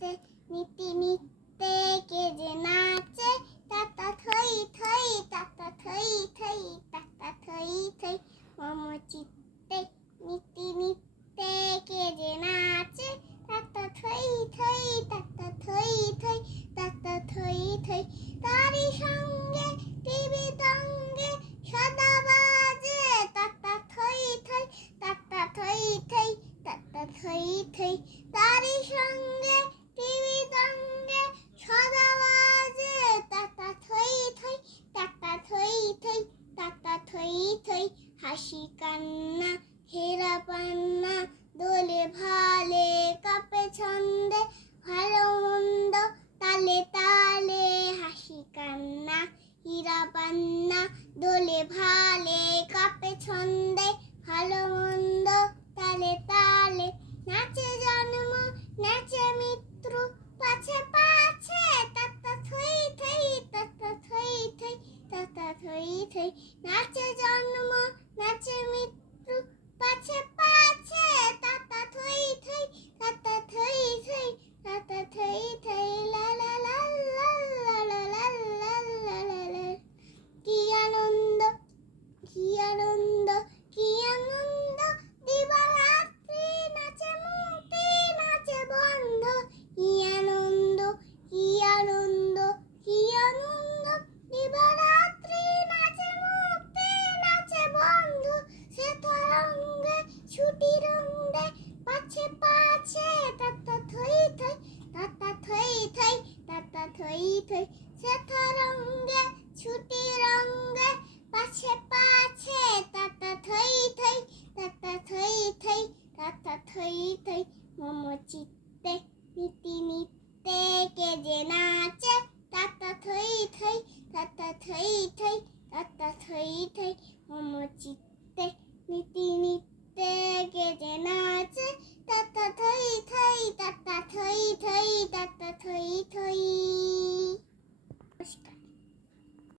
নিত্যে নীতি নিত্যে কে যে নাচে তাতা থই থই তাতা থই থই তাতা থই থই মম চিত্তে নীতি নিত্যে কে যে নাচে তাতা থই থই তাতা থই থই তাতা থই থই তারি সঙ্গে টিভি তঙ্গে সদা বাজে তাতা থই থই তাতা থই থই তাতা থই থই তারি সঙ্গে টিভি তঙ্গে সদা বাজে তাতা থই থই তাতা থই থই তাতা থই থই হাসি কান্না হেরা পান্না দোলে ভালে কাপে ছন্দে ভালো মন্দ তালে তালে হাসি কান্না হীরা পান্না দোলে ভালে কাপে ছন্দে ভালো মন্দ তালে তালে নাচে জন্ম নাচে মৃত্যু পাছে